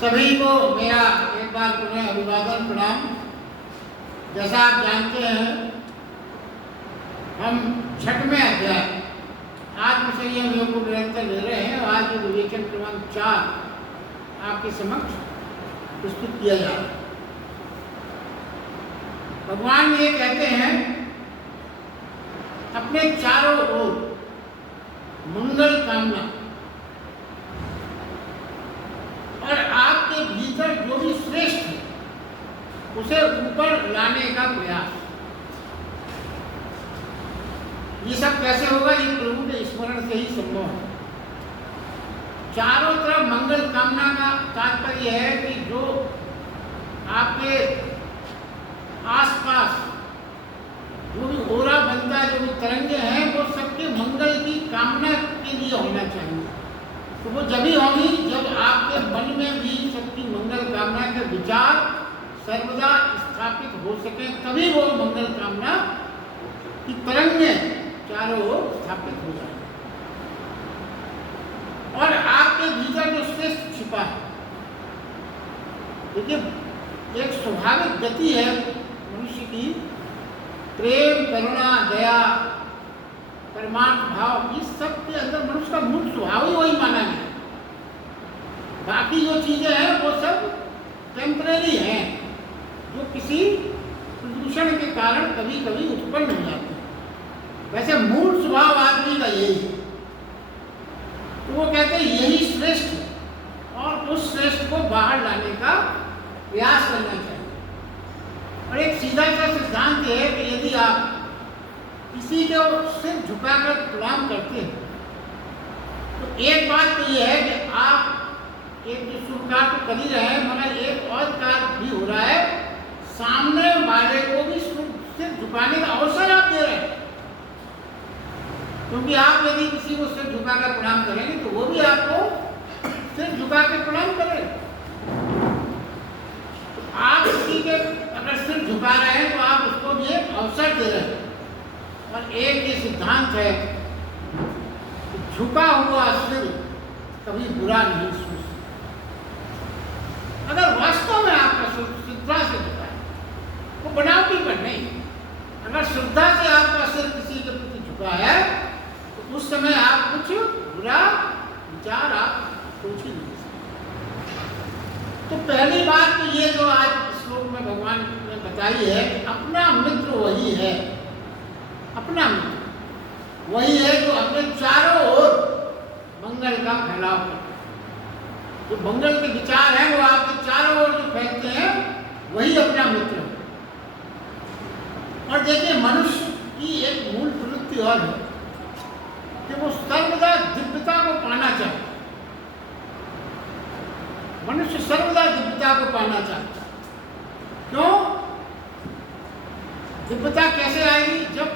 सभी को मेरा एक बार पुनः अभिवादन प्रणाम। जैसा आप जानते हैं, हम छठवें अध्याय आत्मसंयम योग को निरंतर ले रहे हैं और आज विवेचन क्रमांक 4 आपके समक्ष प्रस्तुत किया जा रहा है। भगवान ये कहते हैं, अपने चारों ओर मंगल कामना और आपके भीतर जो भी श्रेष्ठ है उसे ऊपर लाने का प्रयास। ये सब कैसे होगा? ये प्रभु के स्मरण से ही संभव है। चारों तरफ मंगल कामना का तात्पर्य है कि जो आपके आसपास जो भी ओरा बनता है, जो भी तरंगे हैं, वो सबके मंगल की कामना के लिए होना चाहिए। तो वो जब ही होगी जब आपके मन में भी सबकी मंगल कामना के विचार सर्वदा स्थापित हो सके, तभी वो मंगल कामना की तरंगें चारों ओर स्थापित हो जाए। और आपके भीतर जो श्रेष्ठ छिपा है, देखिए एक स्वाभाविक गति है मनुष्य की, प्रेम, करुणा, दया, परमार्थ भाव, इस सब के अंदर मनुष्य का मूल स्वभाव ही वही माना गया। बाकी जो चीजें हैं वो सब टेम्परेरी हैं, जो किसी प्रदूषण के कारण कभी कभी उत्पन्न हो जाते हैं। वैसे मूल स्वभाव आदमी का यही है। तो वो कहते हैं यही श्रेष्ठ है और उस श्रेष्ठ को बाहर लाने का प्रयास करना चाहिए। और एक सीधा सा सिद्धांत है कि यदि आप किसी को सिर झुकाकर प्रणाम करते हैं तो एक बात तो यह है कि आप एक जो शुभ कार्य तो कर ही रहे हैं, मगर एक और कार्य भी हो रहा है, सामने वाले को भी सिर झुकाने का अवसर आप दे रहे हैं। क्योंकि आप यदि किसी को सिर झुकाकर प्रणाम करेंगे तो वो भी आपको सिर झुका के प्रणाम करेगा। तो आप किसी के अगर सिर झुका रहे हैं तो आप उसको भी एक अवसर दे रहे हैं। और एक ये सिद्धांत है कि झुका हुआ सिर कभी बुरा नहीं सोच। अगर वास्तव में आपका सिर श्रद्धा से झुका है, वो बनावटी पर नहीं, अगर श्रद्धा से आपका सिर किसी के प्रति झुका है तो उस समय आप कुछ बुरा विचार आप सोच ही नहीं सकते। तो पहली बात तो ये जो आज श्लोक में भगवान ने बताई है कि अपना मित्र वही है। अपना मित्र वही है जो अपने चारों ओर मंगल का फैलाव करता है। जो मंगल के विचार हैं वो आपके चारों ओर जो फैलते हैं वही अपना मित्र है। और देखिए मनुष्य की एक मूल प्रवृत्ति और है कि वो सर्वदा दिव्यता को पाना चाहता है। मनुष्य सर्वदा दिव्यता को पाना चाहता है। क्यों? दिव्यता कैसे आएगी? जब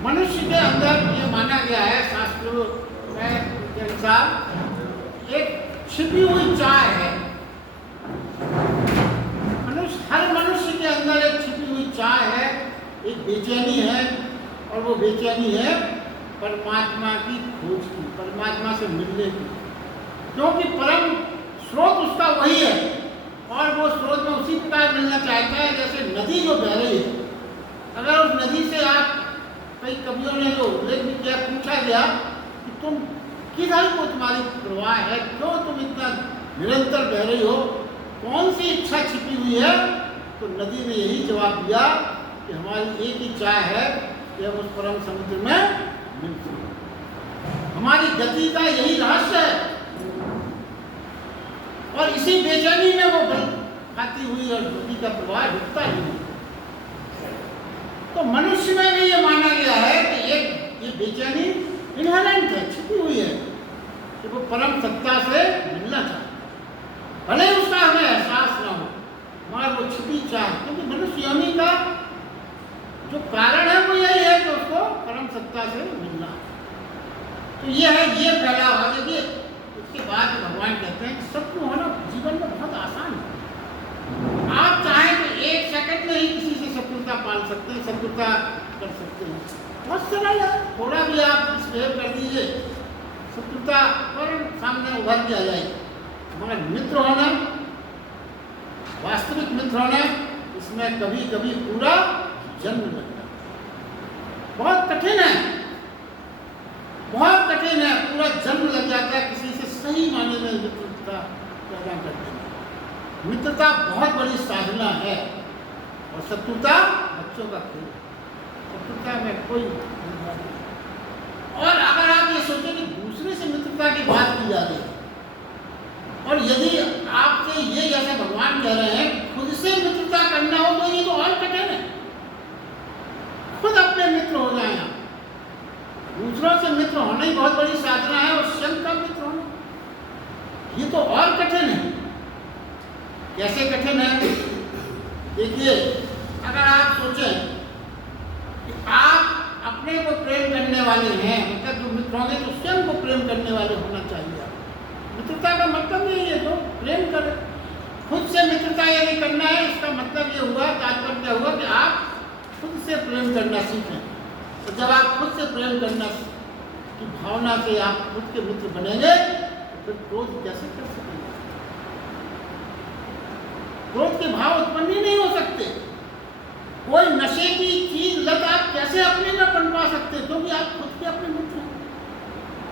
मनुष्य के अंदर ये माना गया है शास्त्रों में के अनुसार एक छिपी हुई चाह है। हर मनुष्य के अंदर एक छिपी हुई चाह है, एक बेचैनी है, और वो बेचैनी है परमात्मा की खोज की, परमात्मा से मिलने की। क्योंकि परम स्रोत उसका वही है और वो स्रोत में उसी प्रकार मिलना चाहता है जैसे नदी जो बह रही है। अगर उस नदी से आप, कई कवियों ने जो उल्लेख भी किया, पूछा गया कि तुम किधर को तुम्हारी प्रवाह है, क्यों तुम इतना निरंतर बह रही हो, कौन सी इच्छा छिपी हुई है? तो नदी ने यही जवाब दिया कि हमारी एक ही चाह है कि हम उस परम समुद्र में मिल सकें। हमारी गति का यही रहस्य है और इसी बेचैनी में वो बल खाती हुई और गति का प्रवाह रुकता ही नहीं। तो मनुष्य में भी ये माना गया है कि एक ये बेचैनी इनहेरेंट है, छिपी हुई है, कि वो परम सत्ता से मिलना चाहता है। भले उसका हमें एहसास ना हो, मगर वो छिपी चाह, क्योंकि मनुष्य योनि का जो कारण है वो यही है कि उसको परम सत्ता से मिलना। तो ये है, ये पहला हुआ। देखिए उसके बाद भगवान कहते हैं कि शत्रु होना जीवन में बहुत आसान है। आप चाहें तो एक सेकंड में ही किसी से शत्रुता पाल सकते हैं, शत्रुता कर सकते हैं। बहुत सरल है, थोड़ा भी आप मिसबिहेव कर दीजिए, शत्रुता फौरन सामने उभर के आ जाएगी, मगर मित्र होना, वास्तविक मित्र होना, इसमें कभी कभी पूरा जन्म लग जाता है। बहुत कठिन है, बहुत कठिन है, पूरा जन्म लग जाता है किसी से सही मायने में मित्रता पैदा करने में। मित्रता बहुत बड़ी साधना है और शत्रुता बच्चों का खेल। शत्रुता में कोई नहीं। और अगर आप ये सोचें कि दूसरे से मित्रता की बात की जा रही है, और यदि आपसे ये जैसे भगवान कह रहे हैं खुद से मित्रता करना हो तो ये तो और कठिन है। खुद अपने मित्र हो जाए आप। दूसरों से मित्र होना ही बहुत बड़ी साधना है, और स्वयं का मित्र होना ये तो और कठिन है। कैसे कठिन है? देखिए, अगर आप सोचें कि आप अपने को प्रेम करने वाले हैं, मतलब जो मित्र होंगे तो स्वयं को प्रेम करने वाले होना चाहिए। मित्रता का मतलब यही है, तो प्रेम करें। खुद से मित्रता यदि करना है, इसका मतलब ये हुआ, तात्पर्य हुआ कि आप खुद से प्रेम करना सीखें। तो जब आप खुद से प्रेम करना की भावना से आप खुद के मित्र बनेंगे तो फिर क्रोध कैसे कर सकेंगे? क्रोध के भाव उत्पन्न ही नहीं हो सकते। कोई नशे की चीज लत आप कैसे अपने में बनवा सकते, क्योंकि आप खुद के अपने मित्र हैं।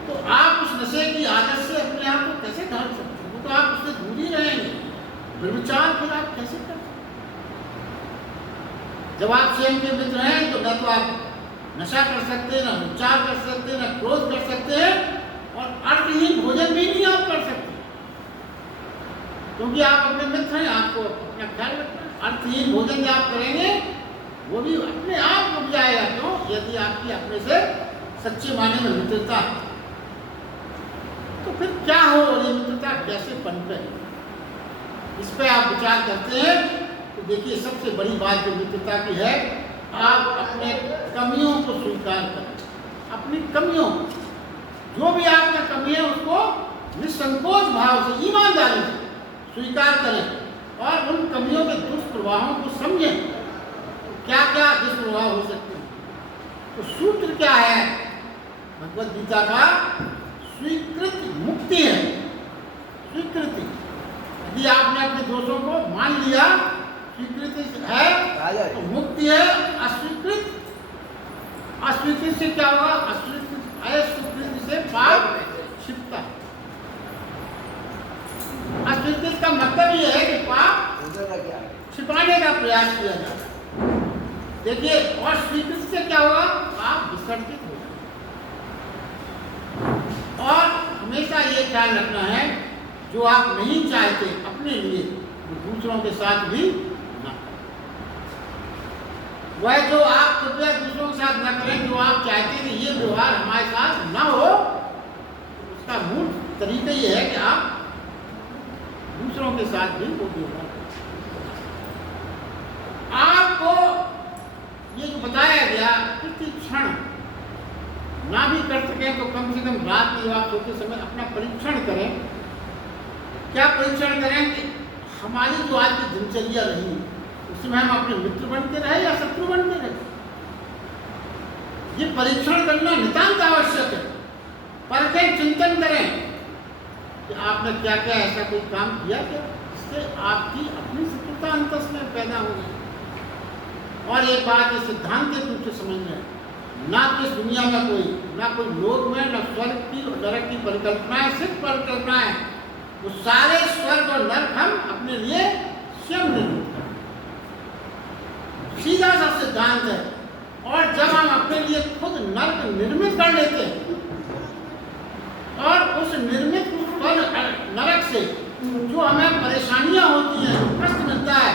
तो आप उस नशे की आदत से अपने आप को कैसे ढाल सकते हैं? वो तो आप उससे दूर ही रहेंगे। विचार फिर आप कैसे कर सकते? जब आप स्वयं के मित्र हैं तो न तो आप नशा कर सकते हैं, न विचार कर सकते हैं, न क्रोध कर सकते हैं, और अर्थहीन भोजन भी नहीं आप कर सकते, क्योंकि आप अपने मित्र हैं। आपको अपना ख्याल रखना है। अर्थहीन भोजन जो आप करेंगे वो भी अपने आप रुक जाएगा। क्यों? यदि आपकी अपने से सच्चे माने में मित्रता, तो फिर क्या हो और ये मित्रता कैसे पनपे, इस पे आप विचार करते हैं तो देखिए, सबसे बड़ी बात जो मित्रता की है, आप अपने कमियों को स्वीकार करें। अपनी कमियों, जो भी आप में कमी है उसको निसंकोच भाव से, ईमानदारी से स्वीकार करें, और उन कमियों के दुष्प्रभावों को समझें। क्या क्या दुष्प्रभाव हो सकते हैं? तो सूत्र क्या है भगवद गीता का? स्वीकृत मुक्ति है। स्वीकृति, यदि आपने अपने दोषों को मान लिया, स्वीकृति है तो मुक्ति है। अस्वीकृत, अस्वीकृति से क्या होगा? अस्वीकृति से पाप छिपता है। अस्वीकृति का मतलब ये है कि पाप छिपाने का प्रयास किया जाता है। देखिए, और स्वीकृति से क्या होगा? पाप विसर्जित हो जाता। और हमेशा ये ख्याल रखना है, जो आप नहीं चाहते अपने लिए, वो दूसरों के साथ भी ना करें। वह जो आप कृपया दूसरों के साथ ना करें, जो आप चाहते हैं कि ये व्यवहार हमारे साथ ना हो, उसका मूल तरीका ये है कि आप दूसरों के साथ भी वो व्यवहार करें। आपको ये जो बताया गया, प्रति क्षण ना भी कर सकें तो कम से कम रात में आप सोते समय अपना परीक्षण करें। क्या परीक्षण करें कि हमारी जो आज की दिनचर्या रही, उसमें हम अपने मित्र बनते रहे या शत्रु बनते रहे? ये परीक्षण करना नितांत आवश्यक है। परखें, चिंतन करें कि आपने क्या क्या ऐसा कोई काम किया क्या जिससे आपकी अपनी शत्रुता अंतस में पैदा हो गई। और एक बात ये सिद्धांतिक रूप से समझ लें, ना तो इस दुनिया में कोई, ना कोई लोक में, ना स्वर्ग की और नरक की परिकल्पनाएं, सिर्फ परिकल्पनाएं। वो सारे स्वर्ग और नरक हम अपने लिए स्वयं निर्मित करते, सीधा सा सिद्धांत है। और जब हम अपने लिए खुद नरक निर्मित कर लेते हैं, और उस निर्मित नरक से जो हमें परेशानियां होती हैं, कष्ट मिलता है,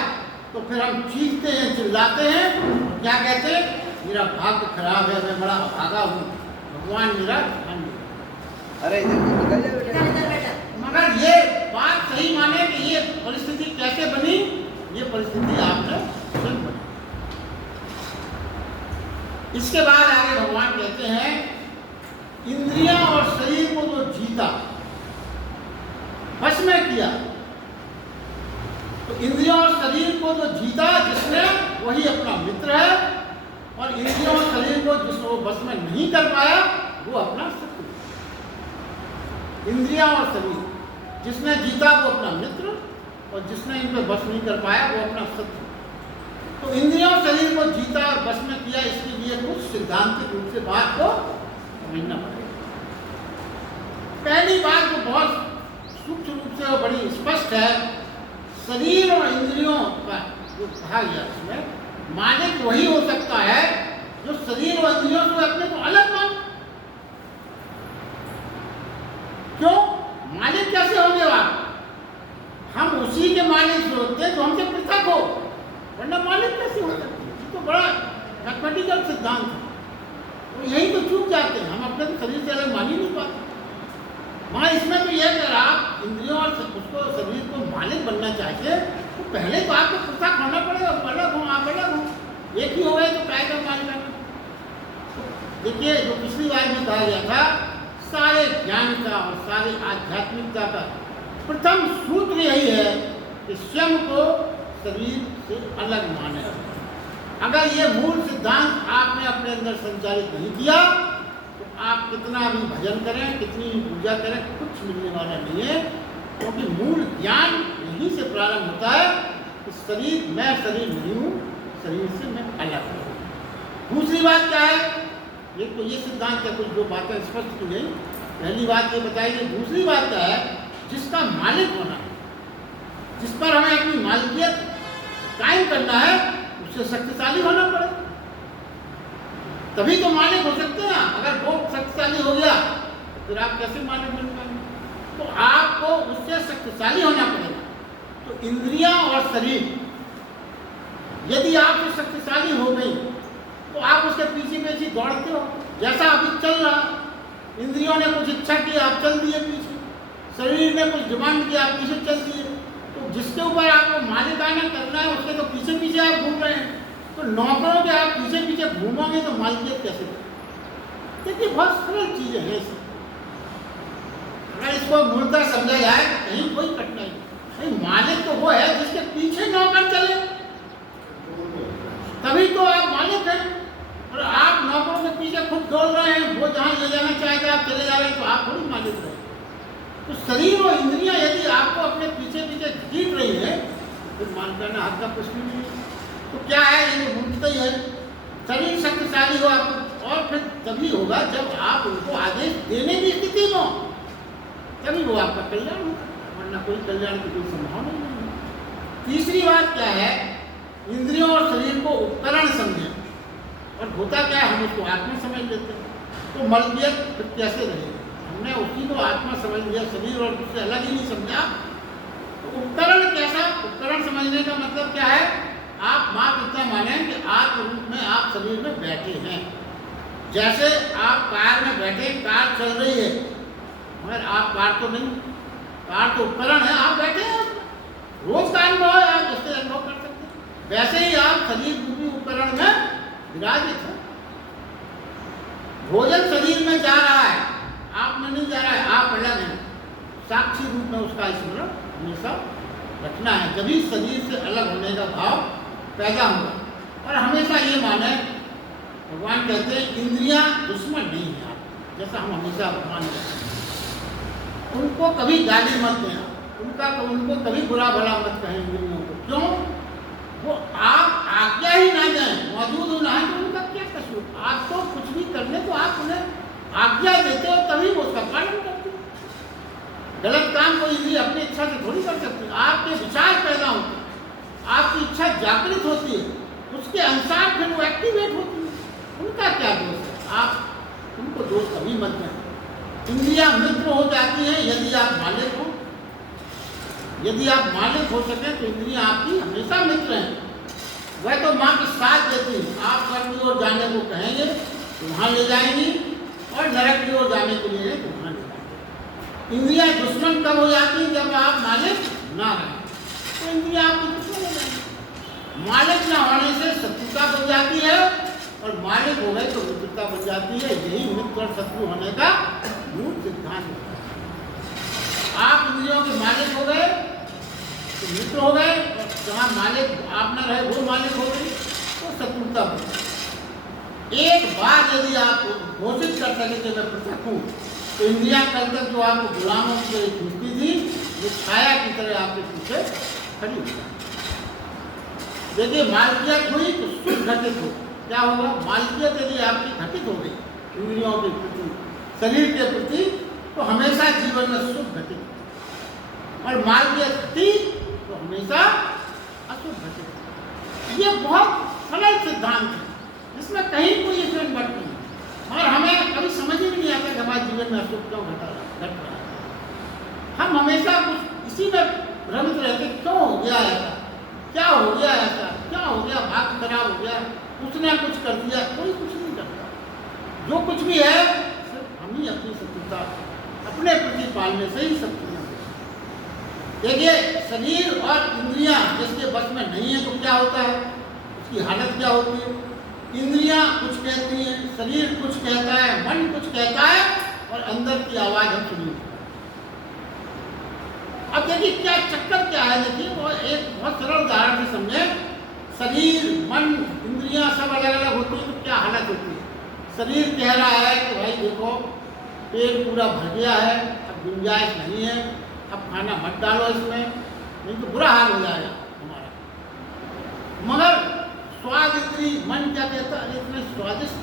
तो फिर हम चीखते हैं, चिल्लाते हैं, क्या कहते हैं? मेरा भाग्य खराब है, मैं बड़ा अभागा हूँ, भगवान मेरा ध्यान दे। अरे मगर ये बात सही माने कि ये परिस्थिति कैसे बनी? ये परिस्थिति आपने स्वयं बनी। इसके बाद आगे भगवान कहते हैं, इंद्रियां और शरीर को जो जीता, वश में किया, तो इंद्रियों और शरीर को जो जीता जिसने, वही अपना मित्र है। और इंद्रियों और शरीर को जिसको वश में नहीं कर पाया, वो अपना शत्रु। इंद्रियां और शरीर, जिसने जीता वो अपना मित्र और जिसने इन पर बस नहीं कर पाया वो अपना शत्रु। तो इंद्रियों और शरीर को जीता और बस में किया, इसके लिए कुछ सिद्धांतिक रूप से बात को समझना पड़ेगा। पहली बात जो बहुत सूक्ष्म रूप से और बड़ी स्पष्ट है, शरीर और इंद्रियों का जो कहा गया उसमें मालिक वही हो सकता है जो शरीर और इंद्रियों से अपने को अलग माने। क्यों? मालिक कैसे होंगे आप? हम उसी के मालिक जो होते हैं जो हमसे पृथक हो, वरना मालिक कैसे हो सकते हैं? तो बड़ा मैथमेटिकल सिद्धांत है। तो यही तो चूक जाते हैं, हम अपने शरीर से अलग मान ही नहीं पाते। वहाँ इसमें तो यह कि आप इंद्रियों और उसको शरीर को मालिक बनना चाहते हैं, तो पहले तो आपको पृथक होना पड़ेगा, अलग हो, आप अलग हो, एक ही हो गए तो काय का मालिक आना। देखिए, जो पिछली बार में कहा गया था, सारे ज्ञान का और सारी आध्यात्मिकता का प्रथम सूत्र यही है कि स्वयं को शरीर से अलग माने। अगर ये मूल सिद्धांत आपने अपने अंदर संचालित नहीं किया तो आप कितना भी भजन करें, कितनी पूजा करें, कुछ मिलने वाला नहीं है। क्योंकि मूल ज्ञान यहीं से प्रारंभ होता है कि शरीर, मैं शरीर नहीं हूँ, शरीर से मैं अलग हूँ। दूसरी बात क्या है? एक तो ये सिद्धांत है, कुछ दो बातें स्पष्ट की गई। पहली बात ये बताई गई। दूसरी बात क्या है? जिसका मालिक होना है, जिस पर हमें अपनी मालिकियत कायम करना है, उससे शक्तिशाली होना पड़ेगा, तभी तो मालिक हो सकते हैं। अगर वो शक्तिशाली हो गया तो फिर आप कैसे मालिक बन पाएंगे? तो आपको उससे शक्तिशाली होना पड़ेगा। तो इंद्रियां और शरीर यदि आपसे शक्तिशाली हो गई तो आप उसके पीछे पीछे दौड़ते हो। जैसा अभी चल रहा, इंद्रियों ने कुछ इच्छा की, आप चल दिए पीछे, शरीर ने कुछ डिमांड किया, आप पीछे चल दिए। तो जिसके ऊपर आपको मालिकाना करना है उसके तो पीछे पीछे आप घूम रहे हैं। तो नौकरों के आप पीछे पीछे घूमोगे तो मालिकियत कैसे करें? देखिए, बहुत सरल चीजें हैं। अगर इसको मूलतः समझा जाए कहीं कोई कठिनाई नहीं। मालिक तो वो है जिसके पीछे नौकर चले, तभी तो आप मालिक हैं। और आप नौकरों के पीछे खुद दौड़ रहे हैं, वो जहाँ ले जाना चाहेगा आप चले जा रहे हैं, तो आप थोड़ी मालिक रहे। तो शरीर और इंद्रियां यदि आपको अपने पीछे पीछे खींच रही है फिर मालिकाना हक का प्रश्न नहीं है। तो क्या है? ये मूलतः ही है, शरीर शक्तिशाली हो आपको, और फिर तभी होगा जब आप उनको आदेश देने की स्थिति में हो, तभी वो आपका कल्याण होगा, वरना कोई कल्याण की कोई संभावना नहीं है। तीसरी बात क्या है? इंद्रियों और शरीर को उपकरण समझें, और होता क्या है, हम उसको आत्मा समझ लेते हैं। तो मलकियत फिर कैसे रहेगी? हमने उसी को आत्मा समझ लिया, शरीर और उससे अलग ही नहीं समझा। तो उपकरण कैसा? उपकरण समझने का मतलब क्या है? आप माँ पिता माने कि आत्म रूप में आप शरीर में बैठे हैं। जैसे आप कार में बैठे, कार चल रही है मगर आप कार तो नहीं, कार तो उपकरण है, आप बैठे हैं, रोज कार में हो, आप इससे अनुभव कर सकते हैं। वैसे ही आप शरीर रूपी उपकरण में विराजित है। भोजन शरीर में जा रहा है, आप में नहीं जा रहा है, आप अलग हैं। साक्षी रूप में उसका स्मरण हमेशा रखना है, जब शरीर से अलग होने का भाव पैदा होगा। और हमेशा ये माने, भगवान कहते हैं इंद्रियां दुश्मन नहीं है, जैसा हम हमेशा मान रहे हैं। उनको कभी गाली मत देना, उनको कभी बुरा भला मत कहें इंद्रियों को। क्यों? वो आप आज्ञा ही ना दें, मौजूद हो ना है तो उनका क्या कसूर? आप तो कुछ भी करने को आप उन्हें आज्ञा देते हो, तभी वो उसका पालन करते हैं। गलत काम कोई इंद्रिय अपनी इच्छा से थोड़ी कर सकती है। आपके विचार पैदा होते हैं, आपकी इच्छा जागृत होती है, उसके अनुसार फिर वो एक्टिवेट होती है। उनका क्या दोष है? आप उनको दोष कभी मत दें। इंद्रियां मित्र हो जाती हैं यदि आप मालिक हो। यदि आप मालिक हो सके तो इंद्रियां आपकी हमेशा मित्र हैं। वह तो माँ की साथ देती है, आप स्वर्ग की ओर जाने को कहेंगे तो वहाँ ले जाएंगी, और नरक की ओर जाने के लिए तो वहाँ ले जाएंगे। इंद्रियां दुश्मन कब हो जाती हैं? जब आप मालिक ना रहें, तो इंद्रियां आपकी दुश्मन हो जाएंगी। मालिक ना होने से शत्रुता बन जाती है, और मालिक हो गए तो मित्रता बन जाती है। यही मित्र और शत्रु होने का मूल सिद्धांत है। आप इंद्रियों के मालिक हो गए तो मित्र हो गए, और जहाँ मालिक आप न रहे वो मालिक हो गई तो शत्रुता हो गई। एक बार यदि आप घोषित कर सके कि मैं पृथक हूँ, तो इंद्रियां कल तक जो आपको गुलामों की तरह खींचती थी, वो छाया की तरह आपके पीछे खड़ी हो जाती। देखिए मालकियत हुई तो सुख घटित हो, क्या होगा? मालकियत यदि आपकी घटित हो गई इंद्रियों के प्रति, शरीर के प्रति, तो हमेशा जीवन में सुख घटित, और मालकियत थी तो हमेशा अशुभ घटित। ये बहुत सरल सिद्धांत है, इसमें कहीं कोई इसमें मत नहीं, और हमें कभी समझ ही नहीं आता कि हमारे जीवन में अशुभ क्यों घट रहा है। हम हमेशा कुछ इसी में भ्रमित रहते, क्यों हो गया ऐसा, क्या हो गया ऐसा, क्या हो गया, भाग्य खराब हो गया, उसने कुछ कर दिया। कोई कुछ नहीं करता, जो कुछ भी है सिर्फ हम ही अपनी शत्रुता अपने प्रति पालने से ही सब चीजें। देखिए शरीर और इंद्रियां जिसके बस में नहीं है तो क्या होता है, उसकी हालत क्या होती है? इंद्रियां कुछ कहती हैं, शरीर कुछ कहता है, मन कुछ कहता है, और अंदर की आवाज हम सुनी। अब देखिए क्या चक्कर क्या है, देखिए वो एक बहुत सरल उदाहरण से समझे। शरीर, मन, इंद्रियां सब अलग अलग होती है तो क्या हालत होती है? शरीर कह रहा है कि भाई देखो पेट पूरा भर गया है, अब गुंजाइश नहीं है, अब खाना मत डालो इसमें, नहीं तो बुरा हाल हो जाएगा हमारा। मगर स्वाद इंद्री मन क्या कहता है, इतने स्वादिष्ट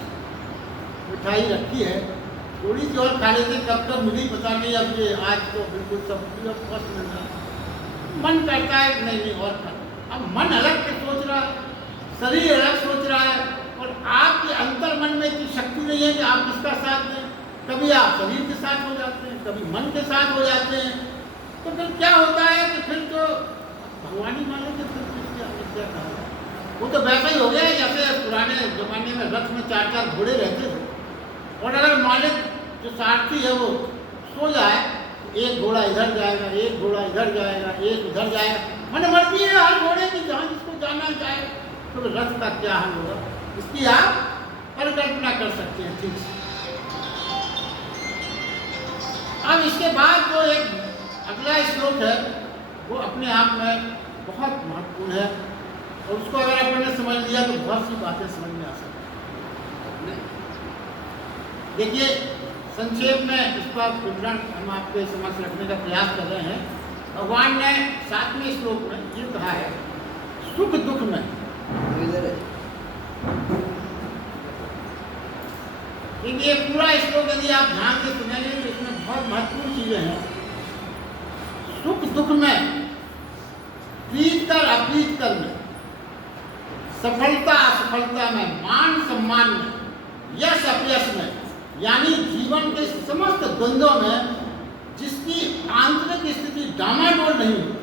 मिठाई रखी है, थोड़ी सी और खा लेते, कब कब मिली पता नहीं, अब ये आज तो बिल्कुल सब फर्स्ट मिल रहा है। मन करता है नहीं नहीं और खा। अब मन अलग के सोच रहा है, शरीर अलग सोच रहा है, और आपके अंतर मन में इतनी शक्ति नहीं है कि आप किसका साथ दें। कभी आप शरीर के साथ हो जाते हैं, कभी मन के साथ हो जाते हैं, तो फिर क्या होता है कि फिर तो भगवान ही माने कि फिर क्या कहा, वो तो वैसा ही हो गया जैसे पुराने जमाने में रथ में 4-4 घोड़े रहते थे, और अगर मालिक जो सारथी है वो सो जाए तो एक घोड़ा इधर जाएगा, एक घोड़ा इधर जाएगा, एक उधर जाएगा, मन मर्जी है हर घोड़े की, जहाँ जिसको जाना चाहे। तो रथ का क्या हाल होगा, इसकी आप परिकल्पना कर सकते हैं ठीक से। अब इसके बाद जो एक अगला श्लोक है वो अपने आप में बहुत महत्वपूर्ण है, और उसको अगर अपन ने समझ लिया तो बहुत सी बातें समझ में आ सकती हैं। देखिए संक्षेप में इसका विवरण हम आपके समक्ष रखने का प्रयास कर रहे हैं। भगवान ने 7वें श्लोक में ये कहा है, सुख दुख में ये पूरा श्लोक यदि आप ध्यान से सुनेंगे तो इसमें बहुत महत्वपूर्ण चीजें हैं। सुख दुख में, प्रीत कर अप्रीत कर में, सफलता असफलता में, मान सम्मान में, यश अपयश में, यानी जीवन के समस्त द्वंद्वों में जिसकी आंतरिक स्थिति डामाडोल नहीं होती,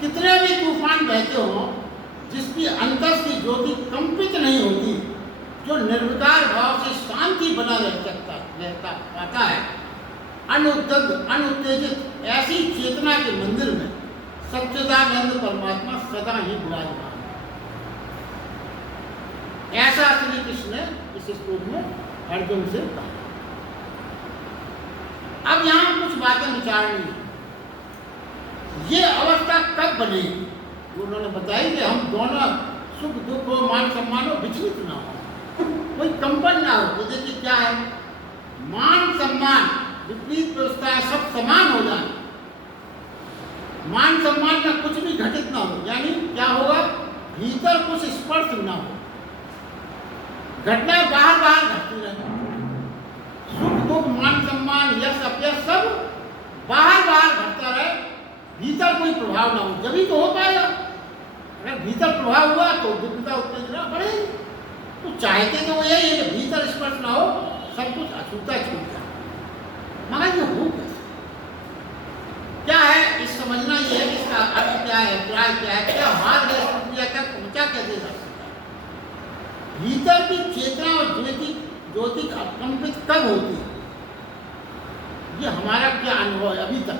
कितने भी तूफान बहते हो, जिसकी अंतर की ज्योति कंपित नहीं होती, जो निर्विकार भाव से शांति बना रहता पाता है, अनुद्दग्ध अनुत्तेजित, ऐसी चेतना के मंदिर में सच्चिदानंद परमात्मा सदा ही विराजमान है। ऐसा श्री कृष्ण ने इस श्लोक में अर्जुन से कहा। अब यहां कुछ बातें विचारनी है। ये अवस्था कब बनी? उन्होंने बताई कि हम दोनों सुख दुख हो, मान सम्मान हो, विचलित ना हो, कोई कंपन ना हो। तो देखिए क्या है, मान सम्मान विपरीत व्यवस्था सब समान हो जाए, मान सम्मान में कुछ भी घटित ना हो, यानी क्या होगा, भीतर कुछ स्पर्श ना हो, घटनाएं बाहर बाहर घटती रहे, सुख दुख मान सम्मान यश अपयश सब बाहर बाहर घटता रहे, भीतर कोई प्रभाव ना हो, जब ही तो हो पाएगा। अगर भीतर प्रभाव हुआ तो दिव्यता उत्तेजना बढ़ेगी। तो चाहते तो वो यही है कि भीतर स्पर्श ना हो, सब कुछ अछूता छूट जाए, मगर ये हो कैसे? क्या है इस समझना ये है कि इसका अर्थ क्या है, अभिप्राय क्या है, क्या मार्ग है, इस प्रक्रिया तक पहुंचा कैसे जा सकता है? भीतर की चेतना और ज्योति कंपित कब होती है, ये हमारा क्या अनुभव है अभी तक,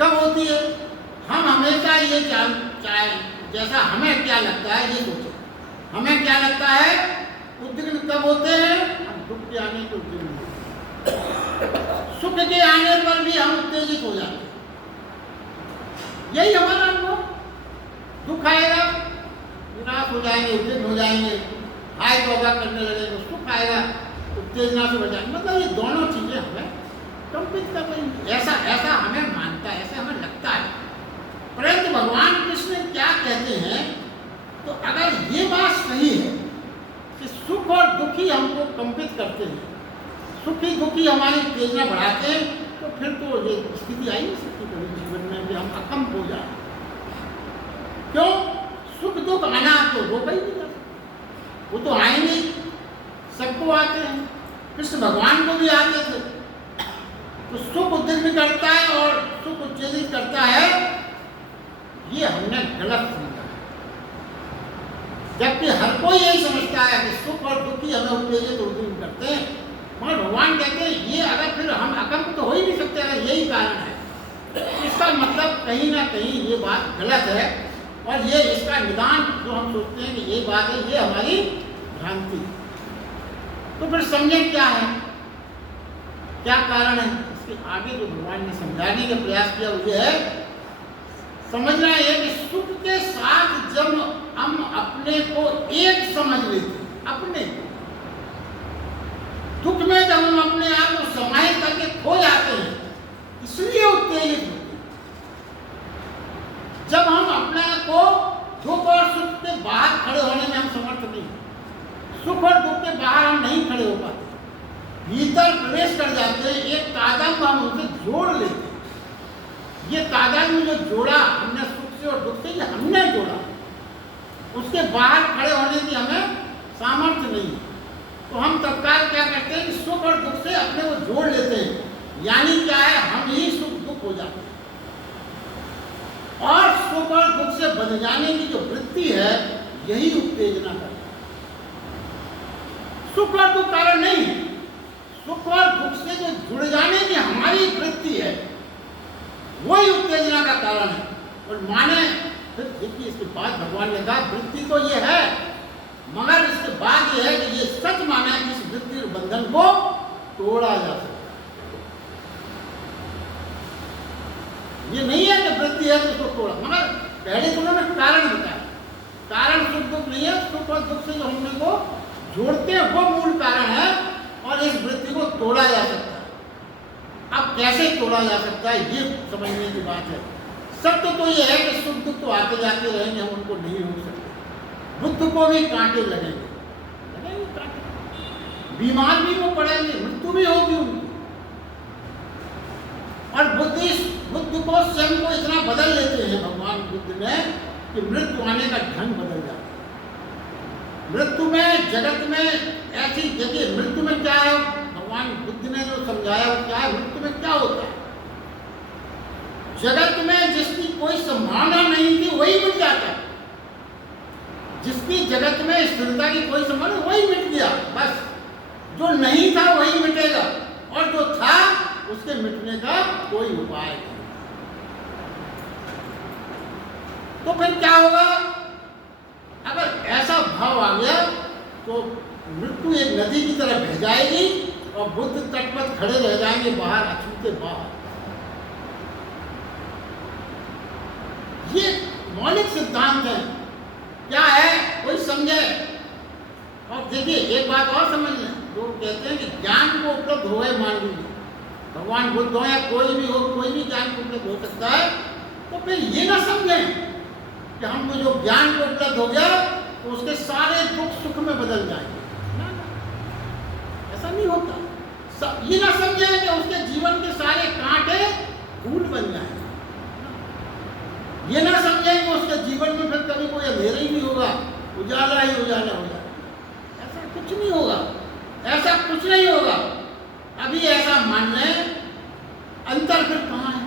कब होती है? हम हमेशा ये चाहे जैसा हमें क्या लगता है ये सोचें। हमें क्या लगता है, उद्विग्न कब होते हैं? हम दुख के आने के उद्विग्न होते हैं, सुख के आने पर भी हम उत्तेजित हो जाते हैं। यही हमारा अनुभव। दुख आएगा निराश हो जाएंगे, उद्विग्न हो जाएंगे, हाय तौबा करने लगेंगे, सुख आएगा उत्तेजना से बचाएंगे, मतलब ये दोनों चीजें हमें कंपित कर रही हैं। ऐसा ऐसा हमें मानता है, ऐसा हमें लगता है। परंतु भगवान कृष्ण क्या कहते हैं, तो अगर ये बात सही है कि सुख और दुखी हमको कंपित करते हैं, सुखी दुखी हमारी उत्तेजना बढ़ाते हैं, तो फिर तो ये स्थिति आई नहीं सकती कभी जीवन में कि हम अकंप हो जाए। क्यों? सुख दुख आना तो रोका ही नहीं जाता, वो तो आएंगे, सबको आते हैं, कृष्ण भगवान को भी आते थे। तो सुख उद्दीपित करता है और सुख उत्तेजित करता है, ये हमने गलत समझा है। जबकि हर कोई यही समझता है कि सुख और दुखी हमें उत्तेजित उद्दीपित करते हैं, मगर भगवान कहते हैं ये अगर फिर हम अकंप तो हो ही नहीं सकते अगर यही कारण है। इसका मतलब कहीं ना कहीं ये बात गलत है, और ये इसका निदान जो हम सोचते हैं कि ये बात है, ये हमारी भ्रांति है। तो फिर समझे क्या है, क्या कारण है। इसके आगे जो भगवान ने समझाने का प्रयास किया वो ये है, समझना है कि सुख के साथ जब हम अपने को एक समझ लेते हैं, अपने को, दुख में जब हम अपने आप को समाहित करके खो जाते हैं, इसलिए उत्तेजित होते हैं। जब हम अपने को दुख और सुख के बाहर खड़े होने में हम समर्थ नहीं, सुख और दुख के बाहर हम नहीं खड़े हो पाते, भीतर प्रवेश कर जाते हैं, एक तादाद को हम उनसे जोड़ लेते हैं। ये तादाद में जो जोड़ा हमने सुख से और दुख से, ये हमने जोड़ा, उसके बाहर खड़े होने की हमें सामर्थ्य नहीं है। तो हम तत्काल क्या करते हैं कि सुख और दुख से अपने को जोड़ लेते हैं, यानी क्या है, हम ही सुख दुख हो जाते हैं। और सुख और दुख से बन जाने की जो वृत्ति है, यही उत्तेजना का सुख और दुख कारण नहीं, सुख और दुख से जो जुड़ जाने की हमारी वृत्ति है, वही उत्तेजना का कारण है। और माने फिर देखिए, इसके बाद भगवान ने कहा वृत्ति तो ये है, मगर इसके बाद ये है कि ये सच माना है कि इस वृत्ति और बंधन को तोड़ा जा सकता है। ये नहीं है कि वृत्ति है तो उसको तोड़ा, मगर पहले तो उन्होंने कारण बताया, कारण सुख दुख नहीं है, सुख और दुख से जो हमने को जोड़ते हैं वो मूल कारण है, और इस वृत्ति को तोड़ा जा सकता है। अब कैसे तोड़ा जा सकता है, ये समझने की बात है। सत्य तो ये है कि सुख दुख तो आते जाते रहेंगे, हम उनको नहीं रोक सकते। बुद्ध को भी कांटे लगेंगे कांटे, बीमार भी वो पड़ेंगे, मृत्यु भी होगी उनकी। और बुद्ध को स्वयं को इतना बदल लेते हैं भगवान बुद्ध ने कि मृत्यु आने का ढंग बदल जाता है। मृत्यु में, जगत में ऐसी जगह, मृत्यु में क्या है, भगवान बुद्ध ने जो समझाया वो क्या है, मृत्यु में क्या होता है। जगत में जिसकी कोई संभावना नहीं थी वही मिट जाता है, जिसकी जगत में स्थिरता की कोई संभावना वही मिट गया, बस। जो नहीं था वही मिटेगा, और जो था उसके मिटने का कोई उपाय नहीं। तो फिर क्या होगा, अगर ऐसा भाव आ गया तो मृत्यु एक नदी की तरह बह जाएगी और बुद्ध तट पर खड़े रह जाएंगे बाहर, अछूते बाहर। ये मौलिक सिद्धांत है। क्या है, कोई समझे। और देखिए एक बात और समझ लें, लोग कहते हैं कि ज्ञान को उपलब्ध हो गए, मान लीजिए भगवान बुद्ध हो या कोई भी हो, कोई भी ज्ञान को उपलब्ध हो सकता है, तो फिर ये ना समझें कि हमको जो ज्ञान को उपलब्ध हो गया तो उसके सारे दुख सुख में बदल जाएंगे। ना, ऐसा नहीं होता। ये ना समझें कि उसके जीवन के सारे कांटे फूल बन जाएंगे। ये ना समझें कि उसके जीवन में फिर कभी कोई अंधेरा ही नहीं होगा, उजाला ही उजाला हो जाएगा। ऐसा कुछ नहीं होगा, ऐसा कुछ नहीं होगा। अभी ऐसा मान लें, अंतर फिर कहाँ है,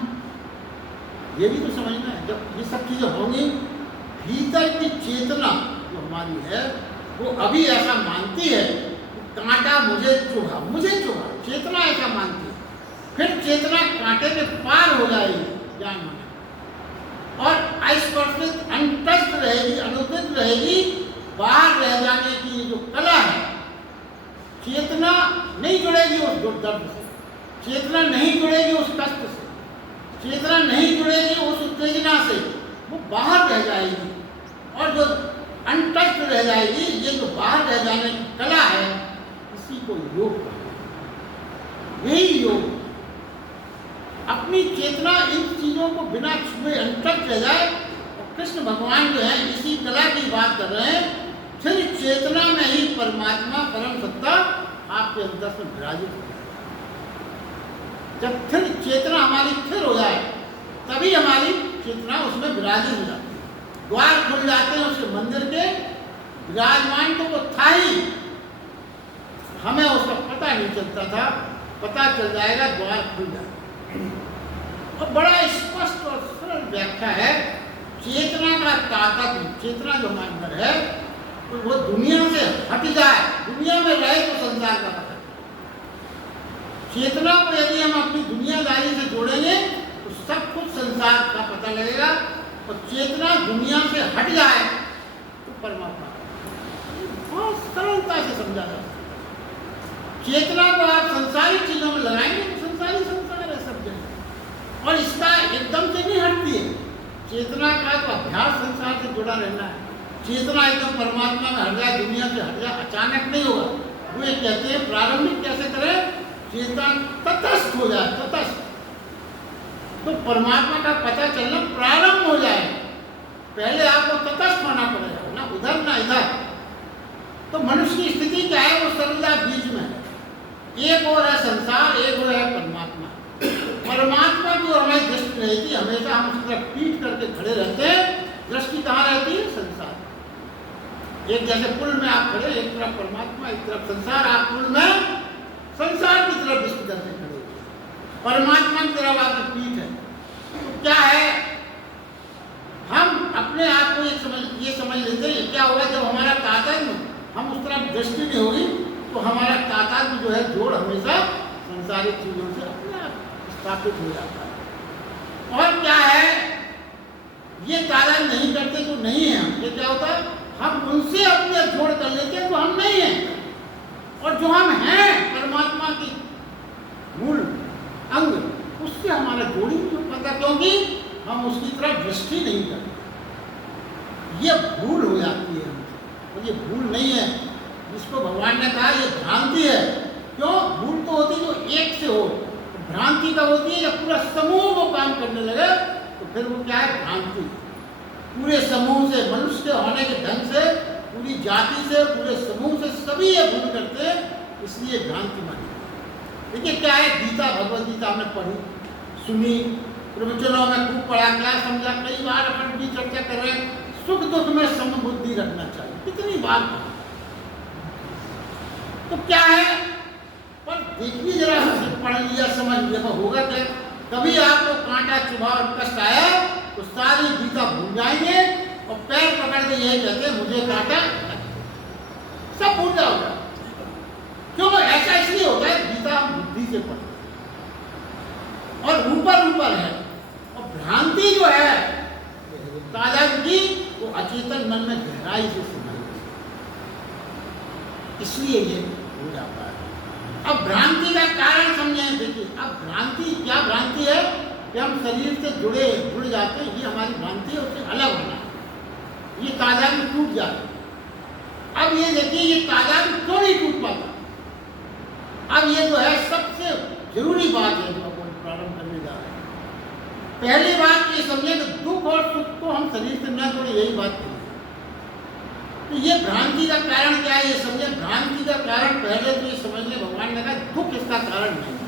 ये भी तो समझना है। जब ये सब चीजें होंगी, भीतर की चेतना जो हमारी है वो अभी ऐसा मानती है कि कांटा मुझे चुभा, चेतना ऐसा मानती है। फिर चेतना कांटे के पार हो जाएगी ज्ञान में, और अस्पर्शित, अनटच्ड रहेगी, अनुदित रहेगी। बाहर रह जाने की जो कला है, चेतना नहीं जुड़ेगी उस दर्द से, चेतना नहीं जुड़ेगी उस कष्ट से, चेतना नहीं जुड़ेगी उस उत्तेजना से, वो बाहर रह जाएगी। और जो अनटच्ड रह जाएगी, ये जो बाहर रह जाने की कला है, इसी को योग कहते हैं। यही योग, अपनी चेतना इन चीजों को बिना छुए अनटच रह जाए। और कृष्ण भगवान जो है इसी कला की बात कर रहे हैं, फिर चेतना में ही परमात्मा परम सत्ता आपके अंदर में विराजित हो जाए। जब फिर चेतना हमारी स्थिर हो जाए तभी हमारी चेतना उसमें विराजित हो जाती है। द्वार खुल जाते हैं उसके मंदिर के, विराजमान तो वो था ही, हमें उसका पता नहीं चलता था, पता चल जाएगा द्वार खुल जाएगा। और बड़ा स्पष्ट और सरल व्याख्या है चेतना का ताकत। चेतना जो हमारे अंदर है तो वो दुनिया से हट जाए, दुनिया में रहे तो संसार का पता। चेतना को यदि हम अपनी दुनियादारी से जोड़ेंगे तो सब कुछ संसार का पता लगेगा। और चेतना दुनिया से हट जाए तो परमात्मा, बहुत सरलता से समझा जा सकता है। चेतना को आप संसारिक चीजों में लगाएंगे तो संसारी संसार है सब जगह, और इसका एकदम से नहीं हटती है। चेतना का तो अभ्यास संसार से जुड़ा रहना है। चेतना एकदम परमात्मा में हट जाए, दुनिया से हट जाए, अचानक नहीं होगा। वो ये कहते हैं प्रारंभिक कैसे करें, चेतना तटस्थ हो जाए, तटस्थ। तो परमात्मा का पता चलना प्रारंभ हो जाए, पहले आपको तटस्थ होना पड़ेगा, ना उधर ना इधर। तो मनुष्य की स्थिति क्या है, वो सरलता बीच में है। एक और है संसार, एक और है परमात्मा। परमात्मा की ओर हमारी दृष्टि रहती है, हमेशा हम उसकी तरफ पीठ करके खड़े रहते हैं। दृष्टि कहाँ रहती है, संसार। एक जैसे पुल में आप खड़े, एक तरफ परमात्मा, एक तरफ संसार, आप पुल में संसार की तरफ दृष्टि करके खड़े हुए, परमात्मा की तरफ आपकी पीठ है। तो क्या है, हम अपने आप को ये समझ लेते हैं क्या होगा जब हमारा तादात्म्य, हम उस तरफ दृष्टि नहीं होगी तो हमारा तादात्म्य जो है जोड़ हमेशा संसारिक चीजों से अपने आप स्थापित हो जाता है। और क्या है, ये तादाद नहीं करते तो नहीं है हम, ये क्या होता है, हम उनसे अपने जोड़ कर लेते हैं तो हम नहीं हैं। और जो हम हैं परमात्मा की मूल अंग, उससे हमारा जोड़ी नहीं पता, क्योंकि हम उसकी तरफ दृष्टि नहीं करते। ये भूल हो जाती है हमसे, और ये भूल नहीं है जिसको भगवान ने कहा ये भ्रांति है। क्यों, भूल तो होती जो एक से हो, भ्रांति का होती है जब पूरा समूह वो काम करने लगे तो फिर वो क्या है, भ्रांति। पूरे समूह से, मनुष्य के होने के ढंग से, पूरी जाति से, पूरे समूह से सभी ये भूल करते हैं, इसलिए भ्रांति मानी। देखिए क्या है, गीता, भगवद गीता हमने पढ़ी, सुनी, प्रवचनों में खूब पढ़ा, क्या समझा, कई बार अपन भी चर्चा कर रहे हैं, सुख दुख में समबुद्धि रखना चाहिए, कितनी बार पढ़ा। तो क्या है, पर देखिए जरा, पढ़ लिया समझ लिया तो होगा क्या, कभी आपको कांटा चुभा और कष्ट आया तो सारी गीता भूल जाएंगे और पैर पकड़ के यही कहते मुझे काटा, सब भूल जाओगे। क्यों, ऐसा इसलिए होता है, गीता हम बुद्धि से पढ़ते और ऊपर ऊपर है, और भ्रांति जो है तादाद की वो अचेतन मन में गहराई से सुनाई, इसलिए ये हो जाता है। अब भ्रांति का कारण समझें। देखिए अब भ्रांति क्या, भ्रांति है कि हम शरीर से जुड़ जाते हैं, ये हमारी भ्रांति है, उससे अलग होना, ये तादाद में टूट जाता। अब ये देखिए ये तादाद क्यों नहीं टूट पाता। अब ये जो है सबसे जरूरी बात है जो अपन प्रारंभ करने जा रहे हैं। पहली बात ये समझे कि दुख और सुख को हम शरीर से न जोड़े, यही बात है। तो ये भ्रांति का कारण क्या है, ये समझे। भ्रांति का कारण पहले तो ये समझ ले, भगवान ने कहा दुख इसका कारण नहीं है।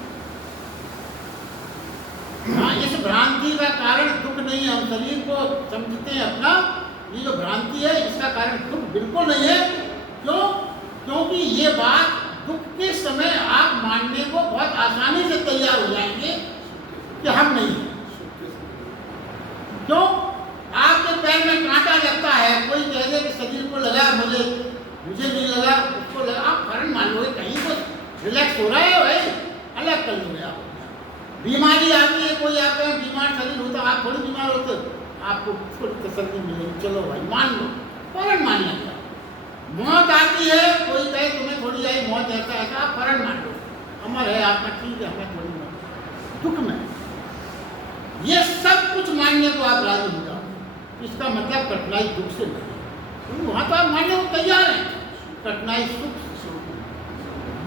हाँ, इस भ्रांति का कारण दुख नहीं है। हम शरीर को समझते हैं अपना, ये जो भ्रांति है इसका कारण दुख बिल्कुल नहीं है। क्यों, क्योंकि ये बात दुख के समय आप मानने को बहुत आसानी से तैयार हो जाएंगे कि हम नहीं हैं। क्यों, आपके पैर में कांटा लगता है, कोई कह दे कि शरीर को लगा, मुझे नहीं लगा, उसको लगा, आप कारण मान लोगे, कहीं तो रिलैक्स हो रहा है भाई, अलग कर लोगे आप। बीमारी आती है, कोई आपका बीमार शरीर होता, आप थोड़ी बीमार होते, आपको थोड़ी तसल्ली मिलेगी, चलो भाई मान लो, फौरन मान लेंगे। मौत आती है, कोई कहे तुम्हें थोड़ी आई मौत, ऐसा ऐसा, आप फौरन मान लो, अमर है आपका, ठीक है, हमें थोड़ी मौत। दुख में ये सब कुछ मानने को आप राजी हो जाओ, इसका मतलब कठिनाई दुख से नहीं, वहाँ तो आप मानने को तैयार हैं, कठिनाई सुख से।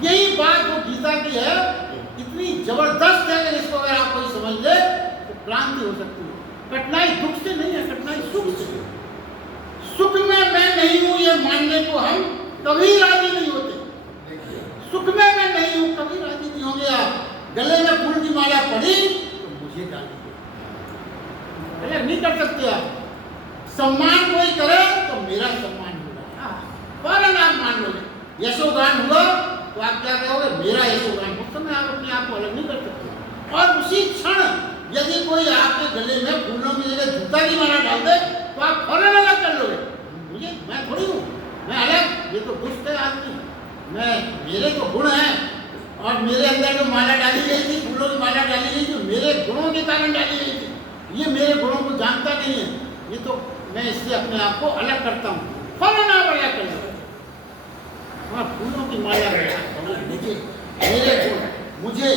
यही बात जो गीता की है इतनी जबरदस्त है कि इसको अगर आप कोई समझ ले तो क्रांति हो सकती है। कठिनाई दुख से नहीं है, कठिनाई सुख से। सुख में मैं नहीं हूं ये मानने को हम कभी राजी नहीं होते। सुख में मैं नहीं हूं कभी राजी नहीं होंगे। आप गले में फूल की माला पड़ी तो मुझे डालिए, नहीं कर सकते आप। सम्मान कोई करे तो मेरा सम्मान होगा, फौरन आप मान लोगे। यशोगान हुआ तो आप क्या कहोगे, मेरा यशोगान। उस समय आप अपने आप को अलग नहीं कर सकते। और उसी क्षण यदि कोई आपके गले में फूलों की जगह जूता की माला डाल दे तो आप फौरन अलग कर लोगे। मुझे मैं थोड़ी हूँ, मैं अलग, ये तो दुष्ट है आदमी, मैं मेरे तो गुण हैं और मेरे अंदर जो माला डाली गई थी, फूलों की माला डाली गई थी, मेरे गुणों के कारण डाली गई थी। ये मेरे गुणों को जानता नहीं है, ये तो मैं इससे अपने आप को अलग करता हूँ। फौरन आप अलग कर लो। हाँ, फूलों की माला मुझे मेरे गुण, मुझे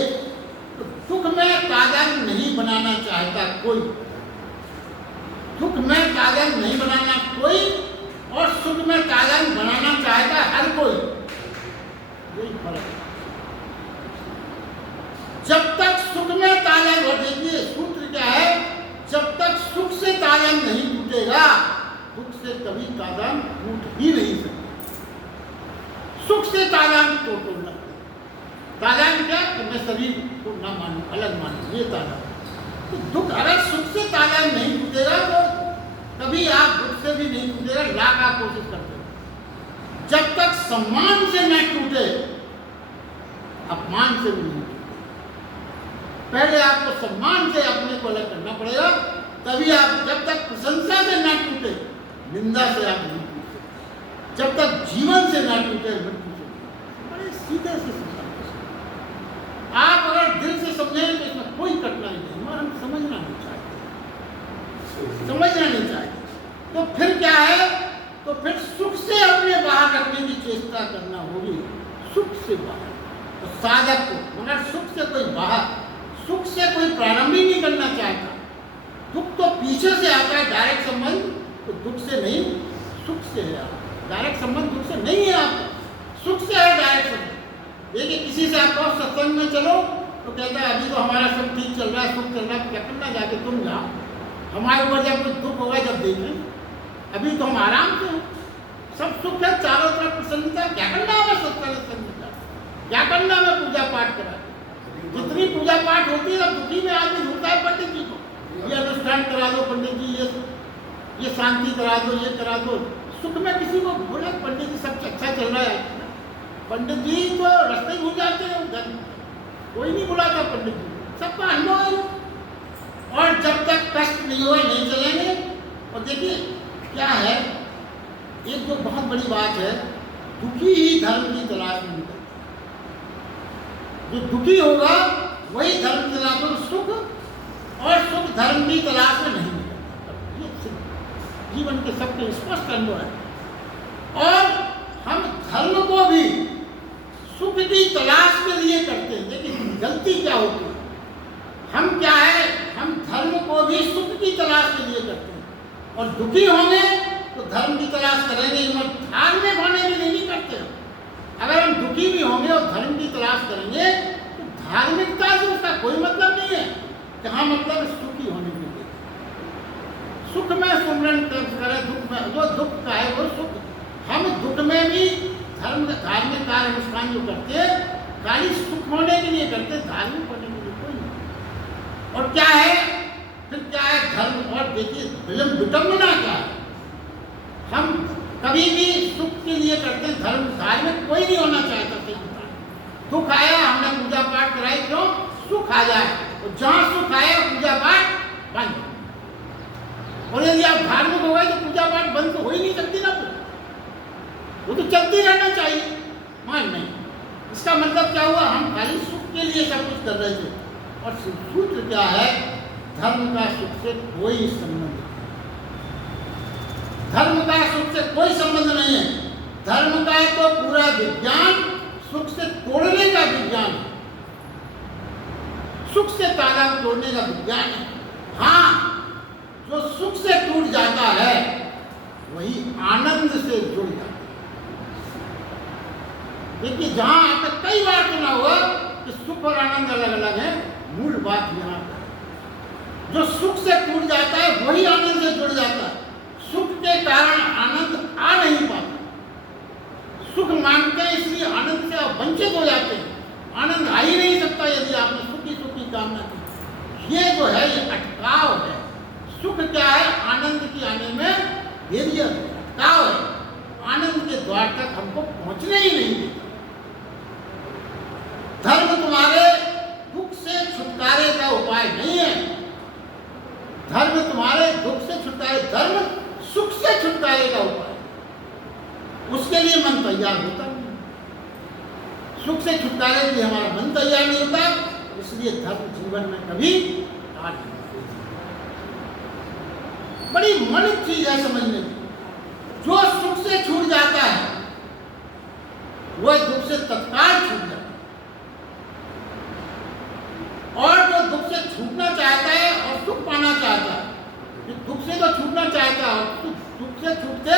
दुख में तादाद नहीं बनाना चाहता कोई, दुख में तादाद नहीं बनाना कोई और सुख में तादाद बनाना चाहता हर कोई। यही फर्क है। जब तक सुख में तादाद, और देखिए सूत्र क्या है, जब तक सुख से तादाद नहीं टूटेगा दुख से कभी तादाद टूट ही नहीं सकता। सुख से तादाद को तोड़ना, तादाद क्या कि मैं शरीर को ना मानूं, अलग मानूं, ये तादाद। तो दुख, अगर सुख से तादाद नहीं टूटेगा तो कभी आप दुख से भी नहीं टूटेगा, लाख आप कोशिश करते हो। जब तक सम्मान से न टूटे अपमान से भी नहीं। पहले आपको सम्मान से अपने को अलग करना पड़ेगा, तभी आप, जब तक प्रशंसा से ना टूटे निंदा से आप नहीं टूट सकते, जब तक जीवन से ना टूटे मृत्यु से। बड़े सीधे से आप अगर दिल से समझेंगे तो इसमें कोई कठिनाई नहीं, और हम समझना नहीं चाहते, समझना नहीं चाहते। तो फिर क्या है, तो फिर सुख से अपने बाहर रखने की चेष्टा करना होगी, सुख से बाहर। तो साधक को, मगर सुख से कोई बाहर, सुख से कोई प्रारंभ ही नहीं करना चाहता। दुख तो पीछे से आता है, डायरेक्ट संबंध तो दुख से नहीं, सुख से है। डायरेक्ट संबंध दुख से नहीं है, आपका सुख से है डायरेक्ट संबंध। देखिए, किसी से आप कहो सत्संग में चलो तो कहता है अभी तो हमारा सब ठीक चल रहा है, सुख चल रहा है, क्या करना, जाके तुम जाओ, हमारे ऊपर जब कुछ दुख होगा जब देखें, अभी तो हम आराम से हैं, सब सुख है, चारों तरफ प्रसन्नता, क्या करना हमें सत्संग में, क्या करना हमें पूजा पाठ करा। जितनी पूजा पाठ होती है दुखी में आदमी ढूंढता है पंडित जी को, ये अनुष्ठान करा दो पंडित जी, ये शांति करा दो, ये करा दो। सुख में किसी को बोला पंडित जी सब अच्छा चल रहा है, पंडित जी तो रास्ते भूल जाते हैं, उधर कोई नहीं बुलाता पंडित जी, सबका अनुभव है। और जब तक कष्ट नहीं हुआ नहीं चलेंगे। और देखिए क्या है, एक जो बहुत बड़ी बात है, दुखी ही धर्म की तलाश में निकलता है। जो दुखी होगा वही धर्म की तलाश में, सुख और सुख धर्म की तलाश में नहीं निकलता। ये जीवन के सबके स्पष्ट अनुभव है। और हम धर्म को भी सुख की तलाश के लिए करते हैं। लेकिन गलती क्या होती है, हम क्या है, हम धर्म को भी सुख की तलाश के लिए करते हैं, और दुखी होंगे तो धर्म की तलाश करेंगे, मगर धार्मिक होने के लिए नहीं करते हैं। अगर हम दुखी भी होंगे और धर्म की तलाश करेंगे तो धार्मिकता से उसका कोई मतलब नहीं है। कहाँ मतलब है, सुखी होने के लिए। सुख में सुमरन करें, दुख में, जो दुख का है वो सुख। हम दुख में भी धार्मिक कार्य अनुष्ठान जो करते हैं खाली सुख होने के लिए करते, धार्मिक होने के लिए कोई नहीं। और क्या है, फिर क्या है धर्म। और देखिए विडंबना क्या है, हम कभी भी सुख के लिए करते हैं, धर्म धार्मिक कोई नहीं होना चाहता। दुख आया हमने पूजा पाठ कराई, क्यों, सुख आ जाए, और जहाँ सुख आया पूजा पाठ बंद। और यदि आप धार्मिक हो गए तो पूजा पाठ बंद तो हो ही नहीं सकती ना, वो तो चलती रहना चाहिए। मान नहीं, इसका मतलब क्या हुआ, हम खाली सुख के लिए सब कुछ कर रहे थे। और सूत्र क्या है, धर्म का सुख से कोई संबंध नहीं, धर्म का सुख से कोई संबंध नहीं है। धर्म का तो पूरा विज्ञान सुख से तोड़ने का विज्ञान है, सुख से तादाद तोड़ने का विज्ञान है। हाँ, जो सुख से टूट जाता है वही आनंद से जुड़ जाता है। देखिए जहां आपने कई बार सुना होगा कि सुख और आनंद अलग अलग है, मूल बात यहाँ पर है। जो सुख से टूट जाता है वही आनंद से जुड़ जाता है। सुख के कारण आनंद आ नहीं पाता। सुख मांगते हैं इसलिए आनंद से आप वंचित हो जाते हैं। आनंद आ ही नहीं सकता यदि आपने सुखी सुखी कामना की। ये जो है ये अटकाव है। सुख क्या है? आनंद की आने में देरी है, अटकाव है। आनंद के द्वार तक हमको पहुंचने ही नहीं देता। धर्म तुम्हारे दुख से छुटकारे का उपाय नहीं है। धर्म तुम्हारे दुख से छुटकारे, धर्म सुख से छुटकारे का उपाय है। उसके लिए मन तैयार होता नहीं। सुख से छुटकारे के लिए हमारा मन तैयार नहीं होता, इसलिए धर्म जीवन में कभी आ नहीं। बड़ी मौलिक चीज है समझने की। जो सुख से छूट जाता है वह दुख से तत्काल छूट जाता है, और जो दुख से छूटना चाहता है और सुख पाना चाहता है, जो दुख से तो छूटना चाहता है और दुख से छूट के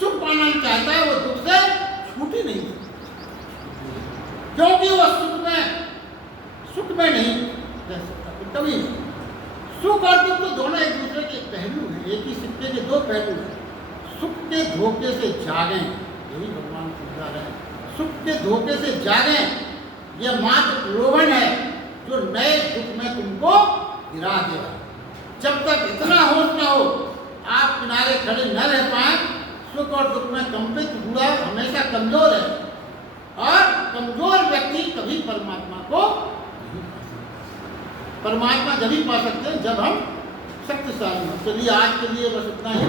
सुख पाना चाहता है, वो दुख से छूट ही नहीं सकता, क्योंकि वो सुख में नहीं रह सकता कभी। सुख और दुख तो दोनों एक दूसरे के पहलू हैं, एक ही सिक्के के दो पहलू हैं। सुख के धोखे से जागें, यही भगवान समझा रहे हैं। सुख के धोखे से जागें, यह मात्र प्रलोभन है जो नए दुख में तुमको गिरा देगा। जब तक इतना होश न हो, आप किनारे खड़े न रह पाए, सुख और दुख में कंपित हुआ हमेशा कमजोर है, और कमजोर व्यक्ति कभी परमात्मा को नहीं पा सकता। परमात्मा जब ही पा सकते हैं जब हम शक्तिशाली हों। चलिए आज के लिए बस इतना ही।